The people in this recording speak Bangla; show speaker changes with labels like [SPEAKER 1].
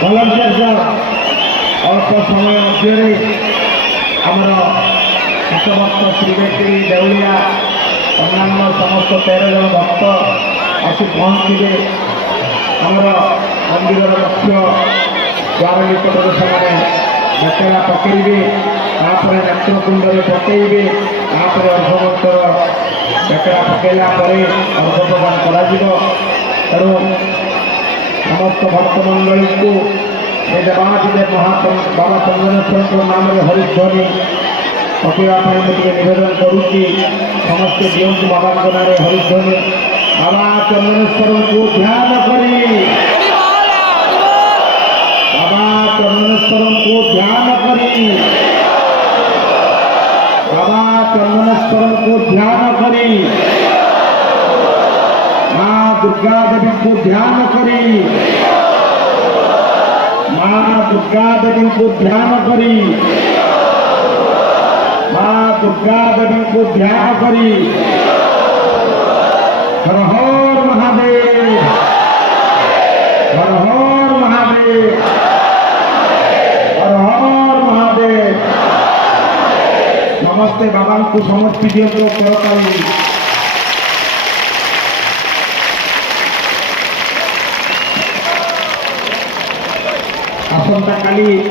[SPEAKER 1] ভলান্টিয়ার্স অল্প সময় মধ্যে আমার শীতভক্ত শ্রীব্যক্তি দেউলিয়া অন্যান্য সমস্ত তেরো জন ভক্ত আসি পৌঁছবে আমার মন্দিরের মুখ্য দ্বার নিকটরে সে বেতলা পকাইবে তাপরে নেত্রকুণ্ডরে পকাইবে তাপরে অর্ঘভক্তর বেতলা পকাইলা পরে অর্ঘ প্রদান করা তেমন সমস্ত ভক্তমন্ডলীকে সে দেবানাথীদের মহাপ্রভু বাবা চন্দনেশ্বর নামের হরিধ্বনি অপিরাপায়ণকে নিবেদন করুছি সমস্ত জীবন্ত বাবাঙ্ক নামে হরিধ্বনি বাবা চন্দনেশ্বরকে ধ্যান করি বাবা চন্দনেশ্বরকে ধ্যান করি বাবা চন্দনেশ্বরকে ধ্যান করি দুর্গা দেবীকে ধ্যান করি মা দুর্গা দেবীকে ধ্যান করি মা দুর্গা দেবীকে ধ্যান করি হর হর মহাদেব হর হর মহাদেব হর হর মহাদেব নমস্তে বাবাঙ্কু সমর্পি দিও করতালি a Cali!